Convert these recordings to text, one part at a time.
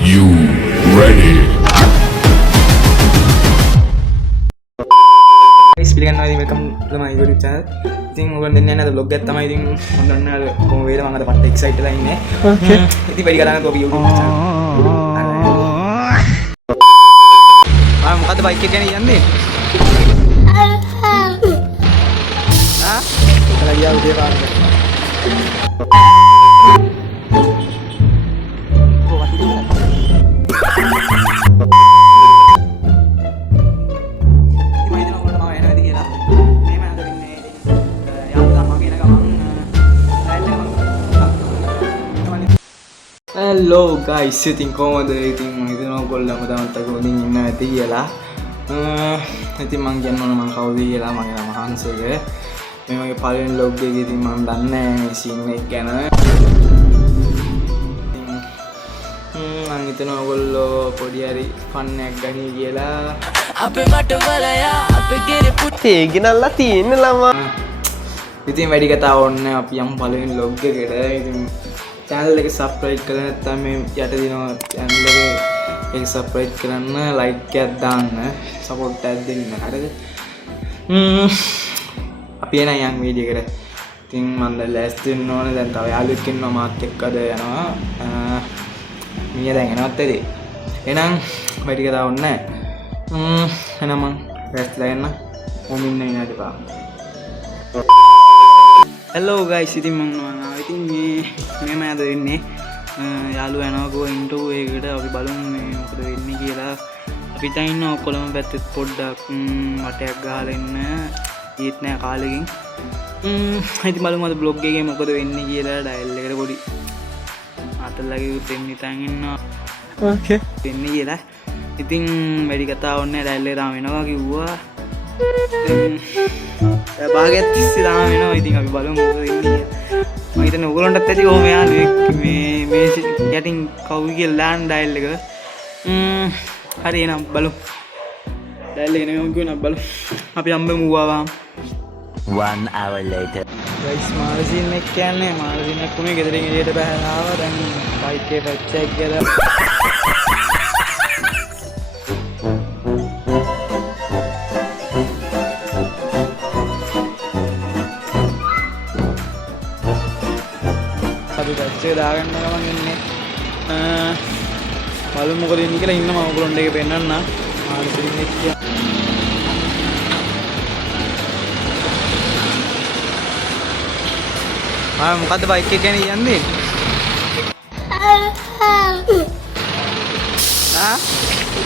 You ready? guys, pilihan natin welcome to my YouTube channel. ඉතින් ඔයගොල්ලෝ දෙන්නේ නැහැ නේද vlog එකක් තමයි ඉතින් මම දන්නවා කොහොම වේද මම අද පට්ට එක්සයිට් වෙලා ඉන්නේ. ඕකේ. ඉතින් වැඩි කරන්නේ ඔබ YouTube channel. මොකද්ද බයික් එක ගැන කියන්නේ? කියලා ගියා උදේ පාරට. Hello guys, ඉතින් කොහොමද? ඉතින් මම හිතනවා ඔයගොල්ලෝම තමත් ඉන්න ඇති කියලා. ඉතින් මම කියන්න ඕන මම කවුද කියලා. මගේ නම හංසක. මේ මගේ පළවෙනි vlog එක ඉතින් මම දන්නේ නැහැ සීන් එක ගැන. මම හිතනවා ඔයගොල්ලෝ පොඩි හරි ෆන් එකක් ගනී කියලා. අපේ මට වලයා අපේ ගෙරේ පුතේ ගෙනල්ලා තියෙන ළමා. ඉතින් වැඩි කතා ඕනේ අපි යමු පළවෙනි vlog එකට. ඉතින් channel එක subscribe කරලා නැත්නම් මේ යට දිනවා channel එක subscribe කරන්න, like එකක් දාන්න, support එකක් දෙන්න. හරිද? අපි එන යම් වීඩියෝ එකට. ඉතින් මම දැන් ලෑස්ති වෙන්න ඕනේ. දැන් තව යාළුවෙක් ඉන්නවා මාත් එක්ක අද යනවා. මීයා දැන් එනවත් ඇති. එහෙනම් වැඩි කතා ඕනේ නැහැ. එහෙනම් මම ලෑස්තිලා එන්න. ඕම ඉන්න විනාඩි 5. Hello guys, ඉතින් මම ඉතින් මේ අද වෙන්නේ යාළුවා යනවා ගෝ ඉන්ටර්විව් එකකට. අපි බලමු මේ මොකද වෙන්නේ කියලා. අපි දැන් ඉන්නවා කොළඹ පැත්තේ පොඩ්ඩක් වටයක් ගහලා ඉන්න. ඊත් නෑ කාලෙකින්. ඉතින් බලමු අද vlog එකේ මොකද වෙන්නේ කියලා. ඩයල් එකට පොඩි අතල්ලාගේ දෙන්නේ තන් ඉන්නවා. ඕකේ. දෙන්නේ කියලා. ඉතින් වැඩි කතා ඕනේ ඩයල් එක තාම එනවා කිව්වා. භාගයක් තිස්සේ තාම එනවා. ඉතින් අපි බලමු මොකද වෙන්නේ කියලා. මම හිතන්නේ ඔයගොල්ලන්ටත් ඇති කොහොම යාළුවෙක් මේ යටින් කවුරු කියලා දාන්න ඩයල් එක. හරි එහෙනම් බලමු. ඩයල් එක නෙමෙයි කියනවා බලමු. අපි හම්බෙමු ඌවාම. 1 hour later. ගයිස් මාර්ජින් එක කියන්නේ මාර්ජින් එක කොහේ ගෙදරින් එළියට බහලා ආවා. දැන් බයික් එකේ පැච්චක් ගියලා පැච්චේ දාගන්න ගමන් ඉන්නේ. බලමු මොකද වෙන්නේ කියලා. ඉන්න මම ඔයගොල්ලන්ට ඒක පෙන්නන්න. මාර්ජින් එක මොකද්ද බයික් එක ගැන කියන්නේ?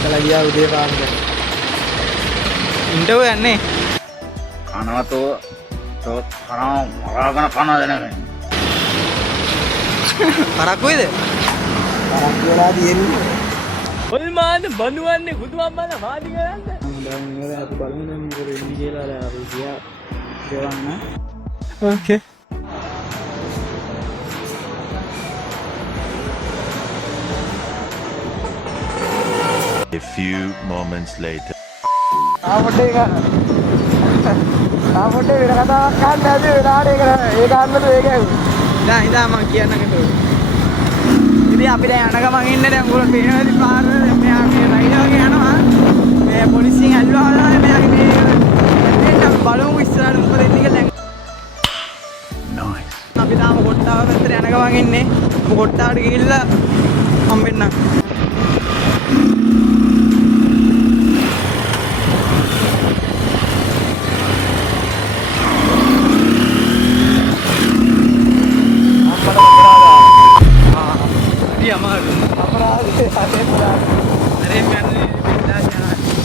කියලා ගියා උදේ පාරට. ඉන්ටර්විව් යන්නේ. කනවතෝ කනවා මරාගෙන කනවද නැමෙ. කරක්කුයිද? කරක් වෙලා තියෙන්නේ. ඔල් මාන බඳුවන්නේ බුදුම්මන වාඩි කරන්න. දැන් ඉවරයි. අපි බලමු දැන් මොකද වෙන්නේ කියලා. දැන් අපි ගියා ගෙවන්න. ඕකේ. A few moments later. ආවොටේ වෙන කතාවක් ගන්න ඇති වෙනාට ඒක ගන්නද ඒක ඇහුවා. ඉදා මම කියන්නක තෝ. ඉතින් අපි දැන් යන ගමන් ඉන්නේ. දැන් උගල පේනවාද පාර මෙයා මේ රයිඩ් වගේ යනවා. මේ පොලිසියෙන් ඇල්ලුවා මෙයාගේ මේ දෙන්න බලමු ඉස්සරහට මොකද වෙන්නේ කියලා. Nice. අපි තාම කොට්ටාව පැත්තට යන ගමන් ඉන්නේ. කොට්ටාවට ගිහිල්ලා හම්බෙන්නම්.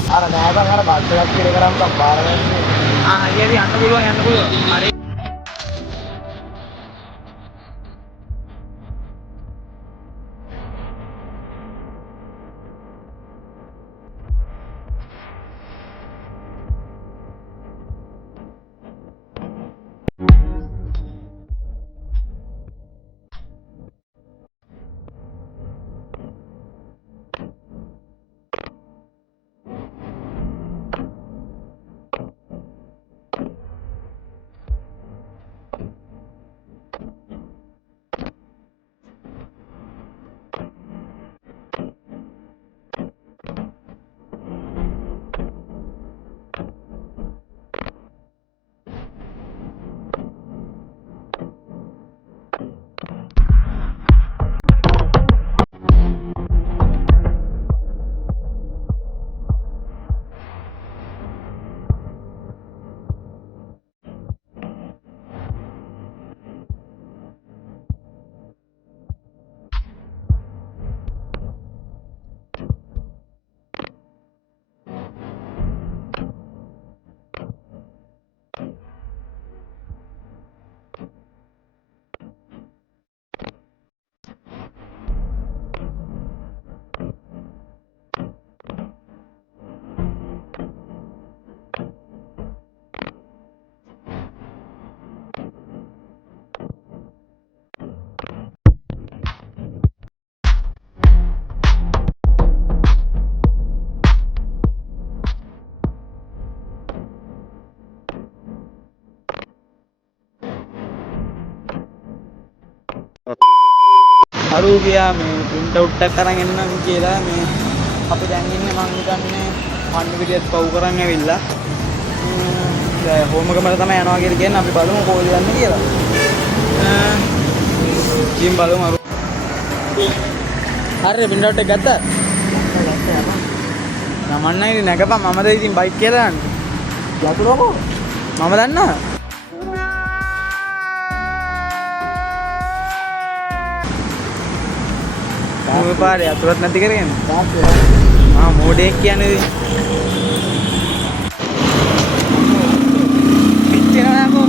අර නෑදන් අර බස් එකක් කියලා කරාම බාර ගන්න. හරි යන්න පුළුවන් යන්න පුළුවන්. හරි. අරු ගියා මේ print out එකක් අරන් එන්නම් කියලා මේ අපි දැන් ඉන්නේ මං හිතන්නේ පන්න පිටියත් පව් කරන් ඇවිල්ලා දැන් හෝම් එක මට තමයි යනවා කියලා කියන්නේ අපි බලමු කොහෙද යන්නේ කියලා. ජිම් බලමු අරු. හරි print out එක ගත්තා? නමන්නයි ඉතින් නැගපන් මමද ඉතින් බයික් කියලා යන්නේ. යතුරුකෝ මම දන්නවා. මොකද පාරේ අතුරත් නැති කරගෙන. මෝඩෙක් කියන්නේ ඉතින්. පිච්චෙනවා නකෝ.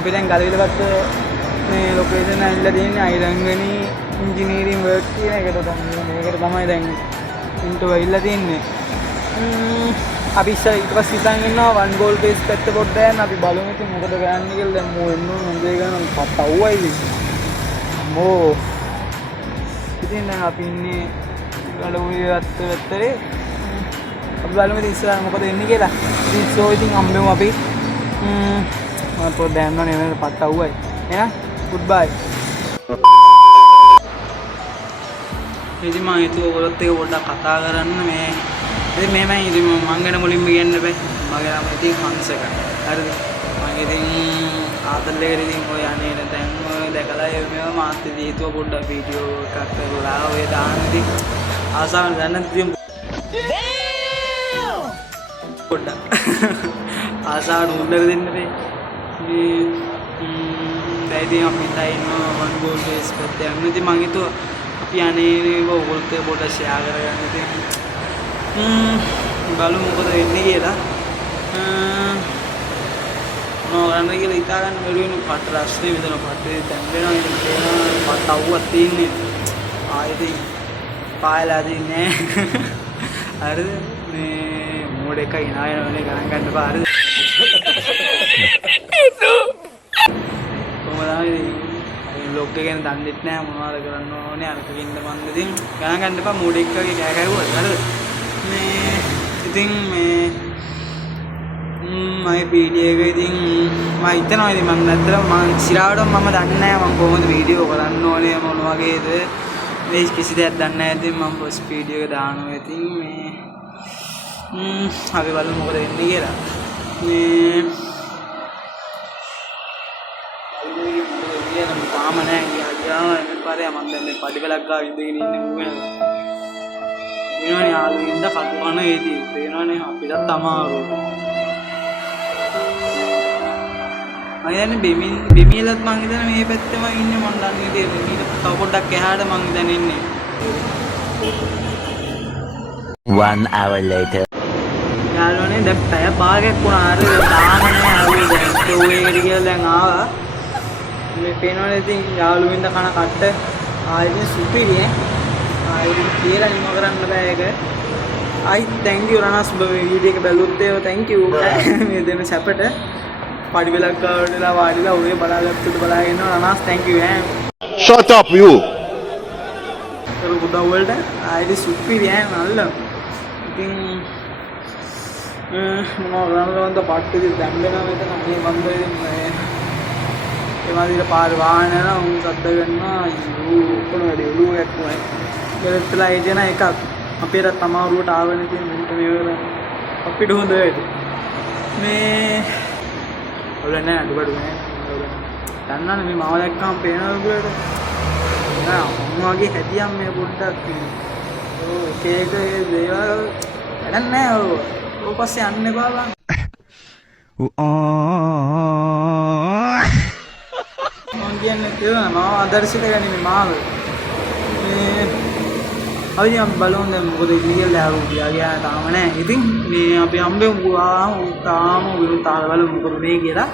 අපි දැන් ගලවිලපත්ත මේ ලොකේෂන් ඇවිල්ලා තියෙන්නේ අයිරංගනි ඉන්ජිනියරින් වර්ක් කියන එකට තමයි. මේකට තමයි දැන් ඉන්ටෝ ඇවිල්ලා තියෙන්නේ. අපි ඊට පස්සේ හිතන් ඉන්නවා වන් ගෝල් බේස් පැත්ත පොඩ්ඩක් යන්න. අපි බලමු ඉතින් මොකද කරන්නේ කියලා. දැන් මෝ එන්න මොන්දේ ගන්න පටවුවයි ඉතින්. මෝ ඉතින් දැන් අපි ඉන්නේ ගලවිලපත්ත පැත්තේ. අපි බලමු ඉතින් ඉස්සරහ මොකද වෙන්නේ කියලා. ඉතින් සෝ ඉතින් හම්බෙමු අපි. මම පොඩ්ඩක් යන්නනේ නේද පටවුවයි. එහෙනම් ගුඩ් බයි. ඉතින් මම හිතුවා ඔයගොල්ලොත් එක්ක පොඩ්ඩක් කතා කරන්න මේ. ඉතින් මෙහෙමයි ඉතින් මම ගැන මුලින්ම කියන්න බෑ. මගේ නම ඉතින් හංසක. හරිද? මම ඉතින් ආතල් එකට ඉතින් ඔය යන්නේ දැන් ඔය දැකලා මේවා මාත් ඉතින් හිතුවා පොඩ්ඩක් වීඩියෝ එකක් කරලා ඔය දාන්න ඉතින් ආසාවෙන් දැන් ඉතින් පොඩ්ඩක් ආසාවට උඩර දෙන්න බෑ. දැන් අපි තයින්නවා වන් ගෝල් බේස් පැත්තේ යන්න. ඉතින් මම හිතුවා අපි අනේ ඔයගොල්ලොත් පොඩ්ඩක් ෂෙයා කරගන්න. ඉතින් බලමු මොකද වෙන්නේ කියලා. මොනවද කියලා හිතා ගන්න බැරි වෙන පට රස්නේ විතර පටේ දැන් වෙනවා. ඉතින් තේනවා පට අවුවක් තියෙන්නේ. ආයෙත් පායලා දින්නේ. හරිද? මේ මෝඩ එකයි නායනවනේ ගණන් ගන්න බා. හරිද? ලොග් එක ගැන දන්නෙත් නෑ මොනවද කරන්න ඕනේ අරකින්න මන්ද ඉතින් ගණන් ගන්න එපා මූඩ් එක වගේ කෑ ගැහුවා හරිද මේ ඉතින් මේ මගේ වීඩියෝ එක ඉතින් මම හිතනවා ඉතින් මම නැත්තම් මම සිරාවට මම දන්නේ නෑ මම කොහොමද වීඩියෝ කරන්න ඕනේ මොන වගේද මේ කිසි දෙයක් දන්නේ නෑ ඉතින් මම ෆස්ට් වීඩියෝ එක දානවා ඉතින් මේ අපි බලමු මොකද වෙන්නේ කියලා මේ තාම නෑ ගියා මේ පාරේ මම දැන් මේ පඩිවලක් ගාව ඉඳගෙන ඉන්නේ ඌගෙන වෙනවනේ ආලුවින්ද කතුවන ඒදී තේනවනේ අපිටත් අමාරු මම යන්නේ බෙමියලත් මං හිතන්නේ මේ පැත්තෙම ඉන්නේ මං දන්නේ ඊට තව පොඩ්ඩක් එහාට මං දැන් ඉන්නේ 1 hour later. යාළුවනේ දැන් පැය භාගයක් වුණා අර තාම නෑ ආවේ දැන් ටෝ එකට කියලා දැන් ආවා මේ පේනවනේ ඉතින් යාළුවින්ද කන කට්ට ආයෙත් සුපිරිය ආයෙත් කියලා නිම කරන්න බෑ ඒක ආයි thank you රනස් ඔබ වීඩියෝ එක බැලුවොත් ඒව thank you මේ දෙන සැපට පඩි වෙලක් ගාවටලා වාඩිලා ඔය බලාගත්තට බලාගෙන ඉන්නවා රනස් thank you shut up you උදව් වලට ආයෙත් සුපිරියන් නල්ල. ඉතින් මොනවා කරන්නද පට්ටේ දැම්බෙනවා මෙතන මේ බන්දේ මේ ඒ වගේ පාර වාහන යනවා උන් සද්ද ගන්නවා අයියෝ කොන වැඩි ඔළුව ගැක්කුමයි. ගෙලත්ලා ඒ දෙන එකක් අපේට තමාරුවට ආවනේ කියන මෙන්න මේ අපිට හොඳ වැඩි. මේ ඔල නෑ අඩුබඩු නෑ. දන්නවනේ මේ මාව දැක්කම පේනවා උගලට. නෑ මොනවාගේ හැදියම් මේ පොඩ්ඩක් ඔව් එක දේවල් වැඩක් නෑ ඔව්. ඔය පස්සේ යන්න බා මම කියන්නේ කියලා මාව ආදර්ශයට ගන්නේ මාව. මේ අපි යම් බලන්න දැන් මොකද කියලා ආවු ගියා තාම නෑ. ඉතින් මේ අපි හම්බෙමු තාම උන්තාල බලමු මොකද මේ කියලා.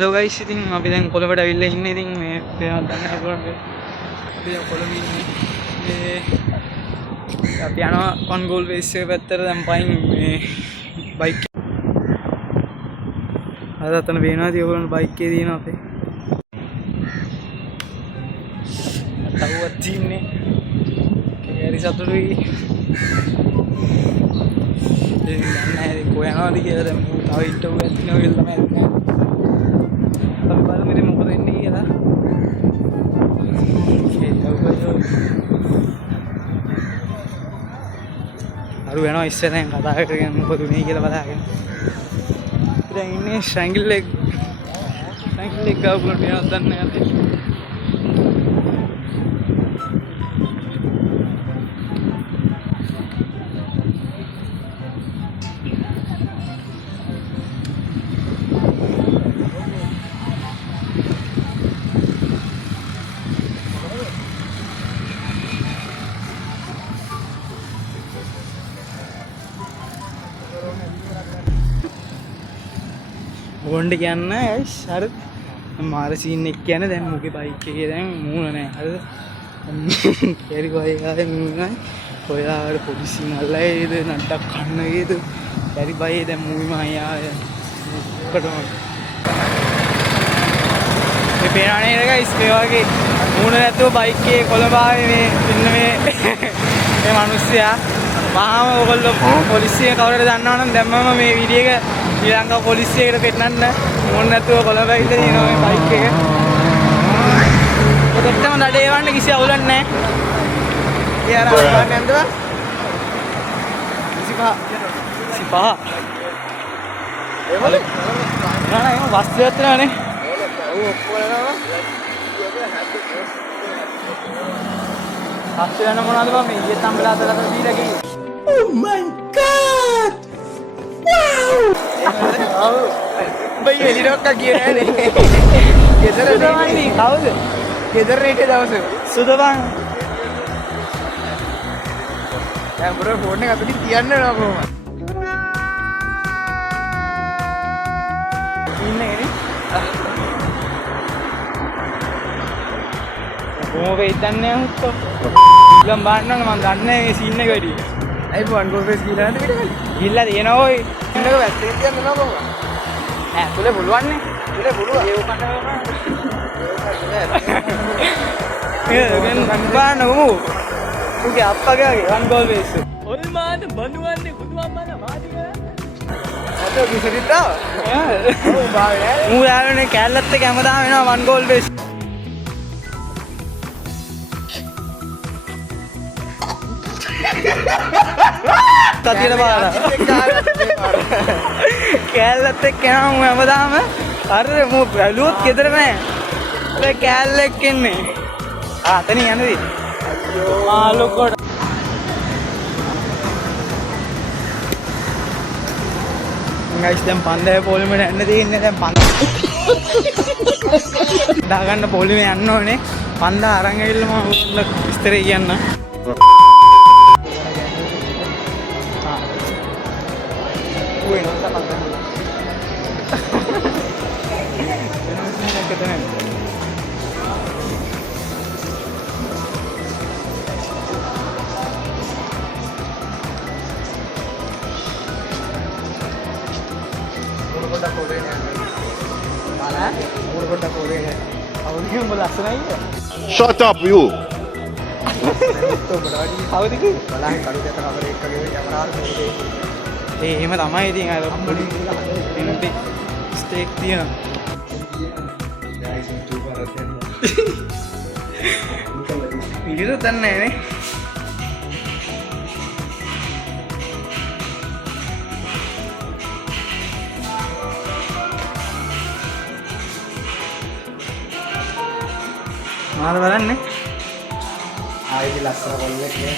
Hello guys, ඉතින් අපි දැන් කොළඹට අවිල්ලා ඉන්නේ. ඉතින් මේ පේනවා දැන් අපේ අපි කොළඹ ඉන්නේ. මේ අපි යනවා වන් ගෝල් බේස් එක පැත්තට දැන් පයින් මේ බයික් අද අතන පේනවා තියෝගලන් බයික් එකේ තියෙනවා අපේ. තවවත් තින්නේ. කේරි සතුටුයි. ඉතින් දැන් නැහැ කොහේ යනවද කියලා දැන් තව ඉන්ටර්විව් එකක් තියෙනවා කියලා තමයි හිතන්නේ. අපි බලමු ඉතින් මොකද වෙන්නේ කියලා. අරු වෙනවා ඉස්සරහෙන් කතා කරගෙන මොකද උනේ කියලා බලාගෙන. දැන් ඉන්නේ ශ්‍රැංගල් ලෙග් ගාව පුලට යනවා දන්නේ නැහැ. ගොන්ඩ කියන්න ඇස් අර මාර සීන් එක කියන්නේ දැන් මොකේ බයික් එකේ දැන් මූණ නැහැ හරිද කැරි බයික් ආවේ මූණයි ඔයාලා පොලිසිය නල්ලයිද නට්ටක් කන්න වේද කැරි බයික් දැන් මූවි මායා ඔක්කොටම මේ පේනනේ නේද ගයිස් මේ වගේ මූණ නැතුව බයික් එකේ කොළඹ ආවේ මේ ඉන්න මේ මිනිස්සයා මහාම ඔයගොල්ලෝ පොලිසිය කවුරුද දන්නවනම් දැම්මම මේ වීඩියෝ එක ශ්‍රී ලංකා පොලිසියට පෙන්නන්න මොන නැතුව කොළඹ ඉඳලා තියෙනවා මේ බයික් එක. ඔතෙක්ටම නඩේ වන්න කිසි අවුලක් නැහැ. ඒ අර ගන්න යන්නද? 25. ඒවල නෑ එහෙම බස් එකක් නෑනේ. ඔව් ඔක්කොම යනවා. බස් යන මොනවද බං මේ ඊයේ තම්බලා අතට දීලා ගියේ. Oh my god! Wow! බයි එලිරොක්ක කියන්නේ නෑනේ. ගෙදර නෑනේ. කවුද? ගෙදර රේටේ දවස. සුදබන්. දැන් බරෝ ෆෝන් එක අපිට තියන්න වෙනවා කොහොමද? ඉන්නේ නේ. කොහොම වෙයිද දන්නේ නැහැ හුත්තෝ. ගම් බාන්නවනේ මම දන්නේ මේ සීන් එක වැඩි. අයි වන් ගෝල් ෆේස් ගිහලා නැද්ද පිටකලි? ගිහලා තියෙනවා ඔය. ඉන්නක වැස්ස එක තියන්න නෑ බං. නෑ තුලේ පුළුවන් නේ. තුලේ පුළුවන්. ඒව කනවා. ඒක ගන්න උමු. උගේ අප්පගේ වන් ගෝල් ෆේස්. ඔල්මාන බනුවන්නේ කුඩුවම්මන මාදි කරන්නේ. ඌ යාළුවනේ කැලලත් එක්ක හැමදාම එනවා 1 goal base. තතියන පාර. කැලලත් එක්ක එනවා ඌ හැමදාම. අර මූ බැලුවොත් ගෙදර නෑ. ඒ කැලල එක්ක එන්නේ. අතනින් යන්නේ. මාළුකොට. ගයිස් දැන් පන්දේ පොලිමේ යන්න තියෙන්නේ දැන් දාගන්න පොලිමේ යන්න ඕනේ පන්ද අරන් ඇවිල්ලා මම විස්තරේ කියන්න Shut up, you! එහෙම තමයි ඉතින් අර පොඩි එන්නේ ස්ටේක් තියෙනවා පිළිර දන්නේ නේ මාර බලන්නේ ආයෙත් ලස්සන කොල්ලෙක් නේ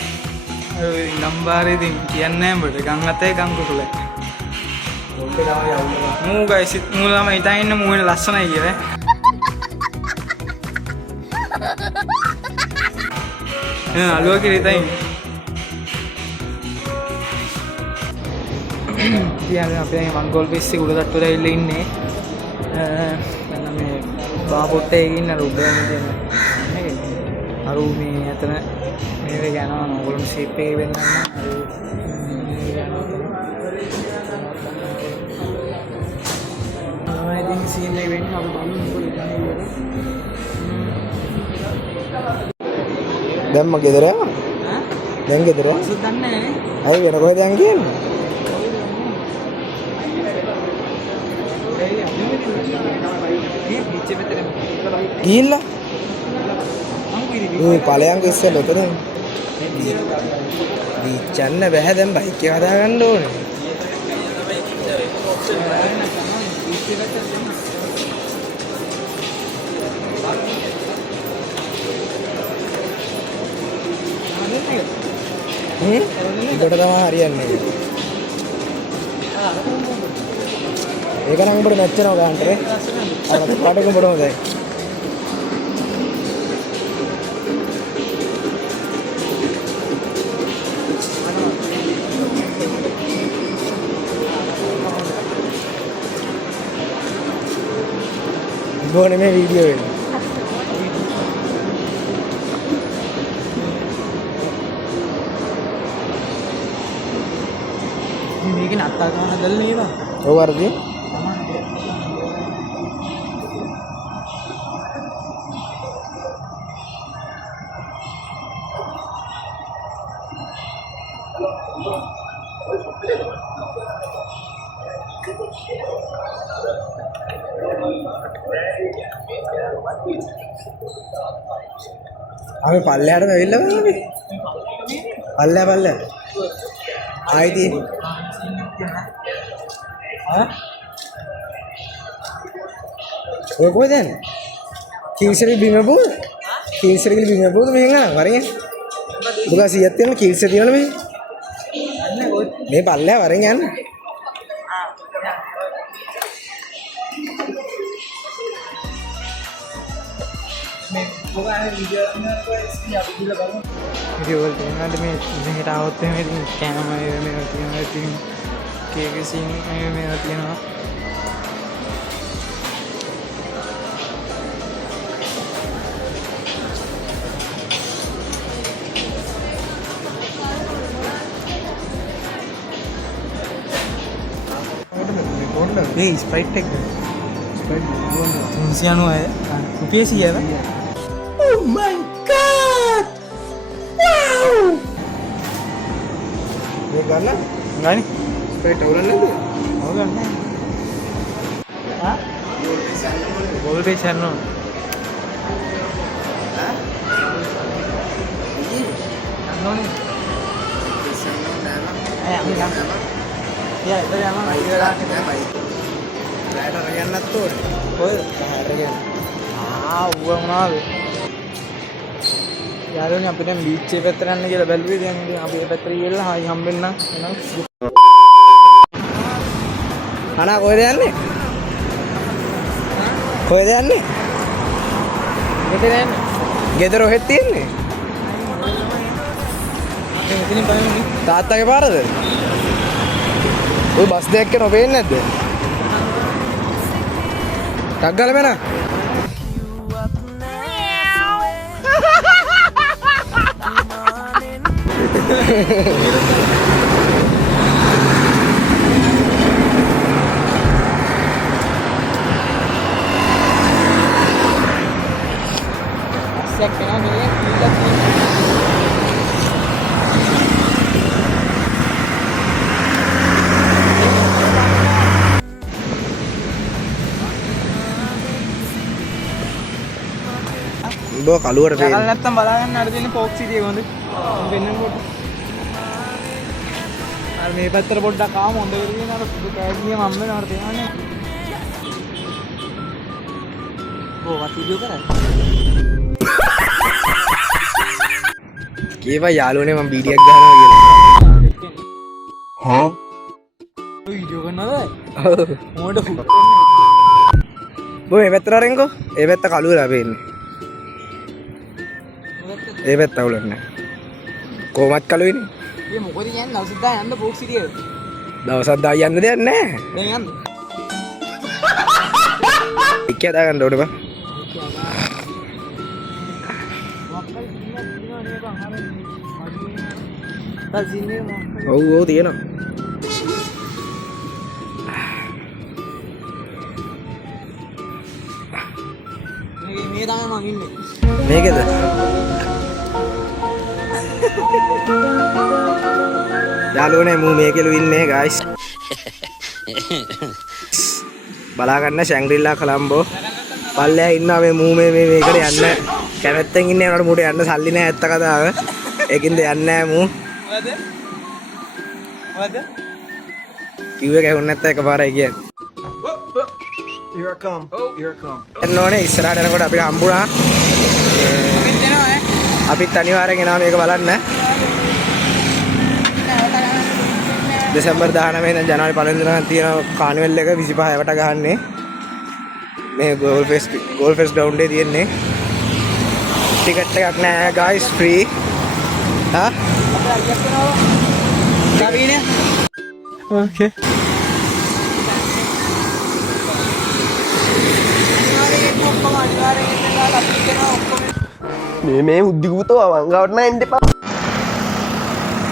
ඒ නම්බරේ ඉතින් කියන්නේ නැහැ බඩ ගම් අතේ ගම් කුකුලේ මොකද තමයි යවුවා මූ ගයිස් මූ ළමයි ඉතින් ඉන්න මූ වෙන ලස්සනයි කියලා අලුවා කියලා ඉතින් කියන්නේ අපේ 1 goal base එක උඩ තට්ටුවල ඇවිල්ලා ඉන්නේ දැන් මේ බාපොට්ටේ ඉන්න රුබ්බෙන් තියෙන අරු මේ අතන මේ යනවා ඕගොල්ලෝ ෂේප් එකේ වෙන්න නම් අර ඉතින් සීන් එක වෙන්නේ අපි බලමු මොකද දැම්ම ගෙදර යනවා දැන් ගෙදර සුද්දන්නේ නැහැ අය වෙන කොහෙද යන් කියන්නේ ගිහිල්ලා මේ ඵලයන්ක ඉස්සෙල්ල උතන දීච්චන්න බෑ දැන් බයික් එක හදා ගන්න ඕනේ ඒකට තමයි හරියන්නේ ඒක නම් උඹට මැච් වෙනවා ගන්නට අර පාඩක උඹට හොඳයි ගෝනේ මේ වීඩියෝ එක මේක නත්තා ගන්න දැල් නේද ඔව් වර්ධි අපි පල්ලෙහාට වෙවිලා බලන්නේ පල්ලෙහා ආයිති ඔය කොහෙද යන්නේ කිල්සරි බිමපු කිල්සරි ගිල බිමපු මෙහෙන් ආ වරෙන් දුක 100ක් තියෙන කිල්ස තියෙනවනේ මේ පල්ලෙහා වරෙන් යන්න ඉතින් වලට මේ මෙහෙට આવොත් එහෙම ඉතින් කැමරා මේවා තියෙනවා ඉතින් කේක් සීන් මේවා තියෙනවා ඒ ස්ප්‍රයිට් එක ස්ප්‍රයිට් 390 රුපියල් 100 Oh my god! Wow! මේ ගන්න? ගන්න. ස්ප්‍රයිට් අවුලක් නැද්ද? වෝල්ටේජ් යන්න ඕන. යාළුවනේ අපිට බීච් එක පැත්තට යන්න කියලා බැලුවේ. දැන් අපි ඒ පැත්තට ගිහලා හායි හම්බෙන්න එහෙනම්. අනා කොහෙද යන්නේ? කොහෙද යන්නේ? මෙතන යන්න. ගෙදර ඔහෙත් තියෙන්නේ? අපි මෙතනින් බලමු. තාත්තගේ පාරද? ඔය බස් දෙකක් යන ඔබේන්නේ නැද්ද? ටක් ගාලා මෙන්න. අස්සක් වෙනවා මේ කීයක් උඹ කලුවට තියෙනවා. පේන්නේ. නැත්තම් බලා ගන්න අර දෙන්නේ පොක් සිටිය කොහොමද? වෙන්න පොඩ්ඩක්. අර මේ පැත්තට පොඩ්ඩක් ආවම හොඳ වෙන්නේ අර සුදු කෑගිය මම වෙනවට තේරෙන්නේ. වත් වීඩියෝ කරන්නේ. කීවා යාළුවනේ මම බීඩියක් ගහනවා කියලා. වීඩියෝ කරනවද? ඔව්. මොඩ ෆුට් වෙන්නේ. බෝ මේ පැත්තට අරෙන්කෝ. ඒ පැත්ත කලුවලා පේන්නේ. ඒ පැත්ත අවුලක් නැහැ. කොහොමත් කලුවේනේ. මේ මොකද කියන්නේ අවසද්දා යන්න පොක් සිටිය. දවසක් දා යන්න දෙයක් නැහැ. දැන් යන්න. එක්ක හදා ගන්න ඕනේ බා. ඔව් ඔව් තියෙනවා. මේ තමයි මං ඉන්නේ. මේකද? යාළුවනේ මූ මේකෙලු ඉන්නේ guys. බලා ගන්න ශැන්ග්‍රිලා කොලම්බෝ. පල්ලෙහා ඉන්නවා මේ මූ මේකට යන්න කැමැත්තෙන් ඉන්නේ උනට මූට යන්න සල්ලි නැහැ ඇත්ත කතාව. ඒකින්ද යන්නේ නැහැ මූ. මොකද? කිව්වේ කැහුන්නේ නැත්නම් එකපාරයි කියන්නේ. Here I come. Here I come. එන්න ඕනේ ඉස්සරහට යනකොට අපිට හම්බුණා. අපිත් එනවා ඈ. අපිත් අනිවාර්යෙන් එනවා මේක බලන්න. දෙසැම්බර් 19 ඉඳන් ජනවාරි 1 වෙනිදා තියෙන කානිවල් එක 25කට ගහන්නේ. මේ ගෝල් ෆෙස්ට් ග්‍රවුන්ඩ් එකේ තියෙන්නේ. ටිකට් එකක් නෑ guys free. හා? අපේ අයියක් වෙනවා. කවීනේ. Okay. මේ උද්දිගූතව වංගවට නෑ එන්න එපා.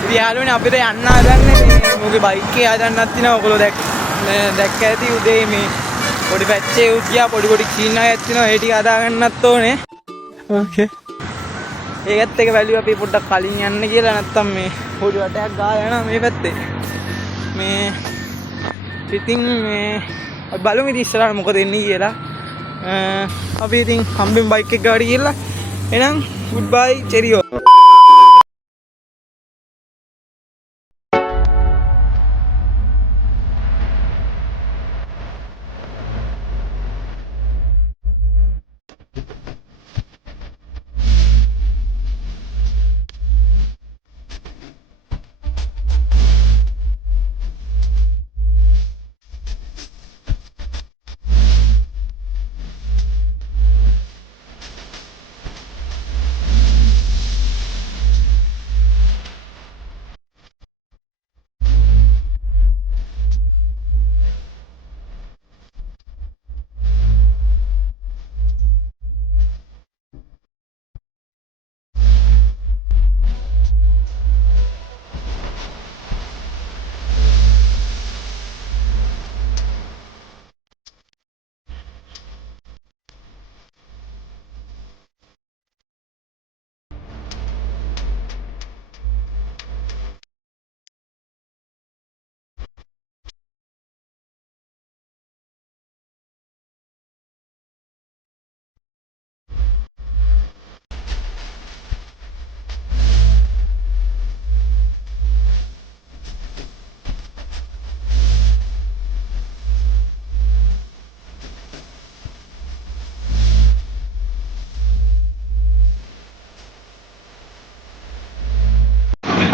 ඉතින් යාළුවනේ අපිට යන්න හදන්නේ මේ මොගේ බයික් එක හදන්නත් තියෙනවා. ඔයගොල්ලෝ දැක්ක ඇති උදේ මේ පොඩි පැච්චේ උත් ගියා පොඩි කීනායක් තියෙනවා. ඒ ටික හදා ගන්නත් ඕනේ. ඕකේ. ඒකත් එක වැලියු අපි පොඩ්ඩක් කලින් යන්න කියලා නැත්තම් මේ පොඩි වටයක් ගාලා යනවා මේ පැත්තේ. මේ ඉතින් මේ බලමු ඉතින් ඉස්සරහට මොකද වෙන්නේ කියලා. අපි ඉතින් හම්බෙන් බයික් එක ගාවට ගිහලා එහෙනම් good bye cheerio.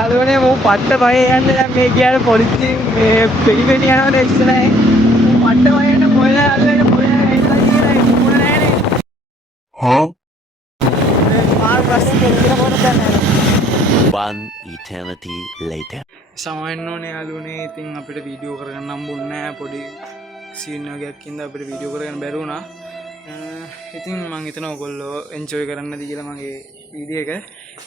යාළුවනේ මම පට්ට පහේ යන්න දැන් මේ කියන පොලිසිය මේ පිළිවෙණ යනවනේ ඉස්සරහේ පට්ට පහේ යන්න මොන යාළුවනේ මොන ඇවිල්ලා කියලා මොන නෑනේ මාල් ප්‍රශ්නේ දෙන්න මොන දැන් One eternity later. සමහරන්න ඕනේ යාළුවනේ ඉතින් අපිට වීඩියෝ කරගන්න හම්බුන්නේ නැහැ පොඩි සීන් වගේක් ඉඳලා අපිට වීඩියෝ කරගන්න බැරි වුණා. ඉතින් මම හිතනවා ඔයගොල්ලෝ එන්ජොයි කරන්නද කියලා මගේ වීඩියෝ එක.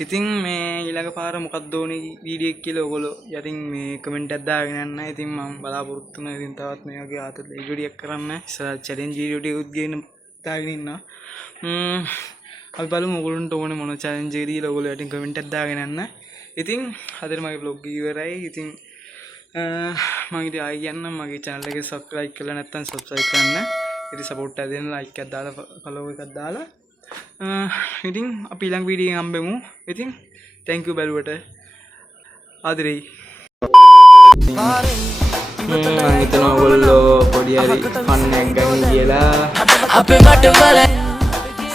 ඉතින් මේ ඊළඟ පාර මොකක්ද ඕනේ වීඩියෝ එක කියලා ඔයගොල්ලෝ යටින් මේ කමෙන්ට් එකක් දාගෙන යන්න. ඉතින් මම බලාපොරොත්තු වෙනවා ඉතින් තවත් මේ වගේ ආතල් වීඩියෝ එකක් කරන්න. ඉස්සරහ චැලෙන්ජ් වීඩියෝ ටිකක් ගේන්න දාගෙන ඉන්නවා. අපි බලමු ඔයගොල්ලන්ට ඕනේ මොන චැලෙන්ජ් එකද කියලා ඔයගොල්ලෝ යටින් කමෙන්ට් එකක් දාගෙන යන්න. ඉතින් අදට මගේ vlog ඉවරයි. ඉතින් මම ඉතින් ආයෙ කියන්නම් මගේ channel එක subscribe කරලා නැත්නම් subscribe කරන්න. ඉතින් support එක දෙන්න like එකක් දාලා follow එකක් දාලා ඉතින් අපි ඊළඟ වීඩියෝ එකෙන් හම්බෙමු. ඉතින් thank you බැලුවට ආදරෙයි. මම හිතනවා ඔයගොල්ලෝ පොඩි හරි fun එකක් ගන්න කියලා අපේ මට වල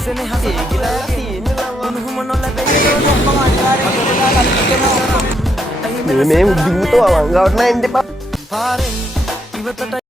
සෙනෙහසේ ගිලා තියෙන ලවණුම නොලැබේ මේ උද්දිගතව වංගවට නෑ එන්න එපා. පාරෙන් ඉවතට